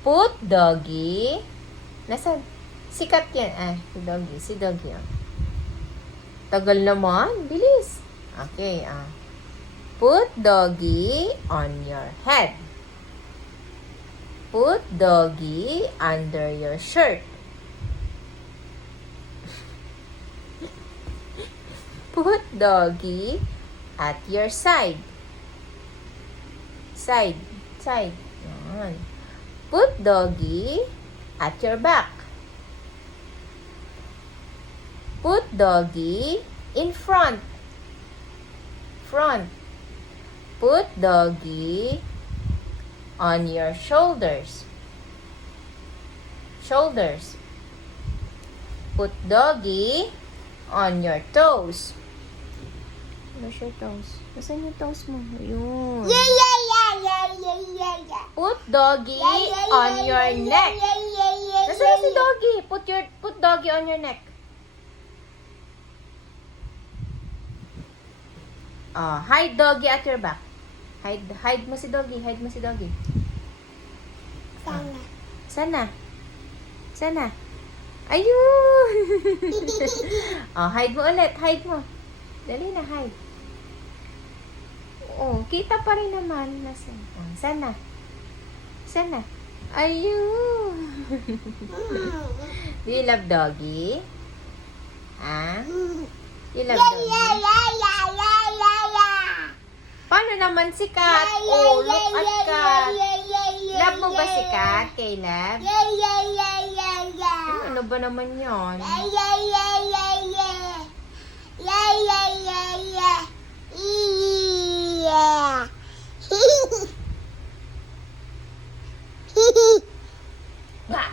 Put doggy. Nasaan? Sikat yan. Si doggy. Tagal naman. Bilis. Okay, Put doggy on your head. Put doggy under your shirt. Put doggy at your side. Side. Yan. Put doggy at your back. Put doggy in front. Put doggy on your shoulders. Put doggy on your toes. Where's your toes? Nasaan yung toes mo? Ayun. Put doggy on your neck. Nasaan si doggy? Put doggy on your neck. Hide doggy at your back. Hide mo si doggy. Sana. Ayun. Hide mo ulit. Hide mo. Dali na, hide. Kita pa rin naman. Sana. Ayun. Do you love doggy? You love doggy? Paano naman si Kat? Look at Kat. Love mo ba si Kat, Caleb? Ano ba naman yun? Ba?